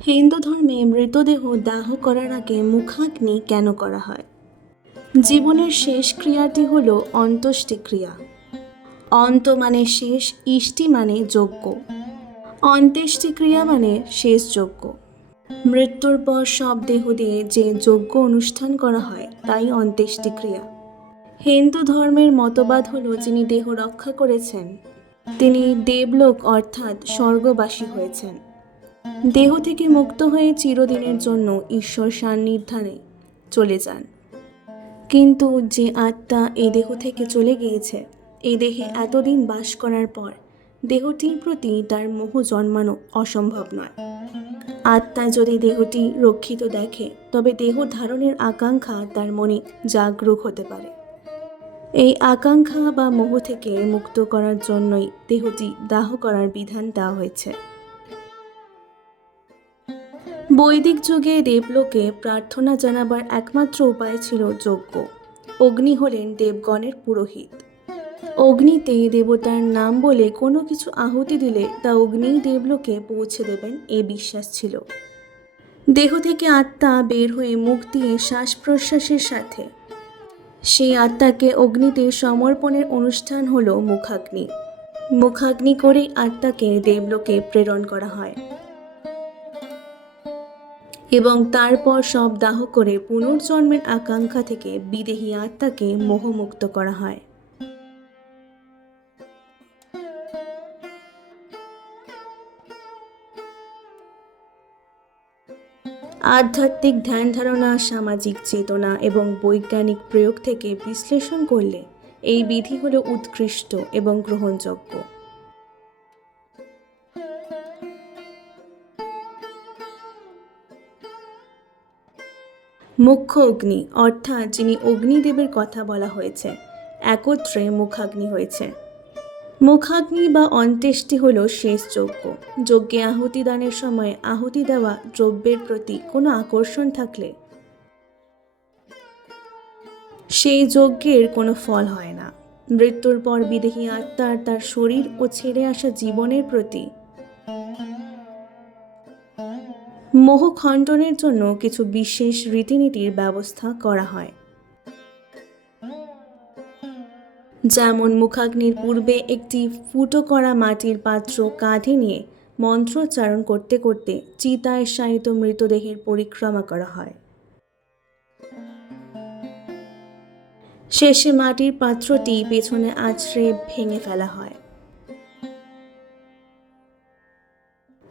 হিন্দু ধর্মে মৃতদেহ দাহ করার আগে মুখাগ্নি কেন করা হয়? জীবনের শেষ ক্রিয়াটি হল অন্ত্যেষ্টিক্রিয়া। অন্ত মানে শেষ, ইষ্টি মানে যজ্ঞ। অন্ত্যেষ্টিক্রিয়া মানে শেষ যজ্ঞ। মৃত্যুর পর সব দেহ দিয়ে যে যজ্ঞ অনুষ্ঠান করা হয় তাই অন্ত্যেষ্টিক্রিয়া। হিন্দু ধর্মের মতবাদ হল যিনি দেহ রক্ষা করেছেন তিনি দেবলোক অর্থাৎ স্বর্গবাসী হয়েছেন। দেহ থেকে মুক্ত হয়ে চিরদিনের জন্য ঈশ্বর সান্নিধ্যে চলে যান। কিন্তু যে আত্মা এই দেহ থেকে চলে গিয়েছে, এই দেহে এতদিন বাস করার পর দেহটির প্রতি তার মোহ জন্মানো অসম্ভব নয়। আত্মা যদি দেহটি রক্ষিত দেখে তবে দেহ ধারণের আকাঙ্ক্ষা তার মনে জাগরুক হতে পারে। এই আকাঙ্ক্ষা বা মোহ থেকে মুক্ত করার জন্যই দেহটি দাহ করার বিধান দেওয়া হয়েছে। বৈদিক যুগে দেবলোকে প্রার্থনা জানাবার একমাত্র উপায় ছিল যজ্ঞ। অগ্নি হলেন দেবগণের পুরোহিত। অগ্নিতে দেবতার নাম বলে কোনো কিছু আহুতি দিলে তা অগ্নিই দেবলোকে পৌঁছে দেবেন এ বিশ্বাস ছিল। দেহ থেকে আত্মা বের হয়ে মুখ দিয়ে শ্বাস প্রশ্বাসের সাথে সেই আত্মাকে অগ্নিতে সমর্পণের অনুষ্ঠান হল মুখাগ্নি। মুখাগ্নি করেই আত্মাকে দেবলোকে প্রেরণ করা হয় এবং তারপর সব দাহ করে পুনর্জন্মের আকাঙ্ক্ষা থেকে বিদেহী আত্মাকে মোহমুক্ত করা হয়। আধ্যাত্মিক ধ্যান ধারণা, সামাজিক চেতনা এবং বৈজ্ঞানিক প্রয়োগ থেকে বিশ্লেষণ করলে এই বিধি হল উৎকৃষ্ট এবং গ্রহণযোগ্য। মুখ্য অগ্নি অর্থাৎ যিনি অগ্নিদেবের কথা বলা হয়েছে, একত্রে মুখাগ্নি হয়েছে। মুখাগ্নি বা অন্ত্যেষ্টি হল শেষ যজ্ঞ। যজ্ঞে আহুতি দানের সময় আহুতি দেওয়া দ্রব্যের প্রতি কোনো আকর্ষণ থাকলে সেই যজ্ঞের কোনো ফল হয় না। মৃত্যুর পর বিদেহী আত্মার তার শরীর ও ছেড়ে আসা জীবনের প্রতি মোহ খণ্ডনের জন্য কিছু বিশেষ রীতিনীতির ব্যবস্থা করা হয়। যেমন মুখাগ্নির পূর্বে একটি ফুটো করা মাটির পাত্র কাঁধে নিয়ে মন্ত্রোচ্চারণ করতে করতে চিতায় শায়িত মৃতদেহের পরিক্রমা করা হয়। শেষে মাটির পাত্রটি পেছনে আছড়ে ভেঙে ফেলা হয়।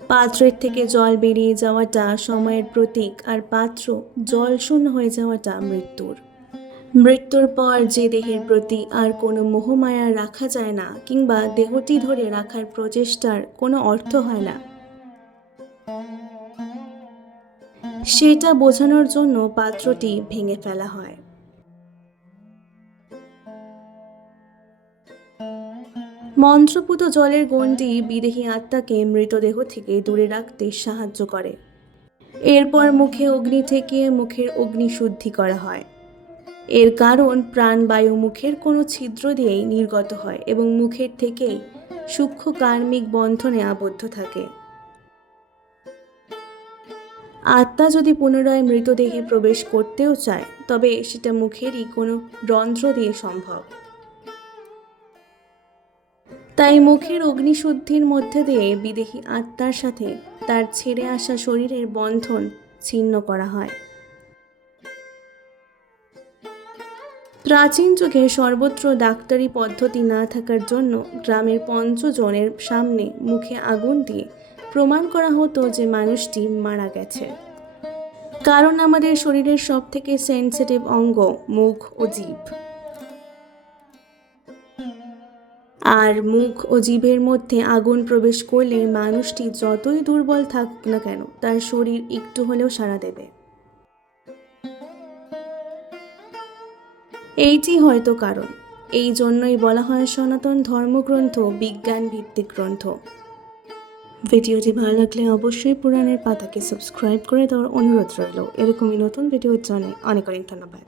পাত্রের থেকে জল বেরিয়ে যাওয়াটা সময়ের প্রতীক, আর পাত্র জলশূন্য হয়ে যাওয়াটা মৃত্যুর। মৃত্যুর পর যে দেহের প্রতি আর কোনো মোহমায়া রাখা যায় না কিংবা দেহটি ধরে রাখার প্রচেষ্টার কোনো অর্থ হয় না, সেটা বোঝানোর জন্য পাত্রটি ভেঙে ফেলা হয়। মন্ত্রপুত জলের গণ্ডি বিদেহী আত্মাকে মৃতদেহ থেকে দূরে রাখতে সাহায্য করে। এরপর মুখে অগ্নি ঠেকিয়ে মুখের অগ্নিশুদ্ধি করা হয়। এর কারণ প্রাণবায়ু মুখের কোনো ছিদ্র দিয়েই নির্গত হয় এবং মুখের থেকেই সূক্ষ্ম কার্মিক বন্ধনে আবদ্ধ থাকে। আত্মা যদি পুনরায় মৃতদেহে প্রবেশ করতেও চায় তবে সেটা মুখেরই কোনো রন্ধ্র দিয়ে সম্ভব। তাই মুখের অগ্নিশুদ্ধির মধ্যে দিয়ে বিদেহী আত্মার সাথে তার ছেড়ে আসা শরীরের বন্ধন ছিন্ন করা হয়। প্রাচীন যুগে সর্বত্র ডাক্তারি পদ্ধতি না থাকার জন্য গ্রামের পঞ্চজনের সামনে মুখে আগুন দিয়ে প্রমাণ করা হতো যে মানুষটি মারা গেছে। কারণ আমাদের শরীরের সব থেকে সেন্সিটিভ অঙ্গ মুখ ও জিভ, আর মুখ ও জিভের মধ্যে আগুন প্রবেশ করলে মানুষটি যতই দুর্বল থাকুক না কেন তার শরীর একটু হলেও সাড়া দেবে। এইটি হয়তো কারণ, এই জন্যই বলা হয় সনাতন ধর্মগ্রন্থ বিজ্ঞান ভিত্তিক গ্রন্থ। ভিডিওটি ভালো লাগলে অবশ্যই পুরাণের পাতাকে সাবস্ক্রাইব করে দেওয়ার অনুরোধ রইল। এরকমই নতুন ভিডিওর জন্য অনেক অনেক ধন্যবাদ।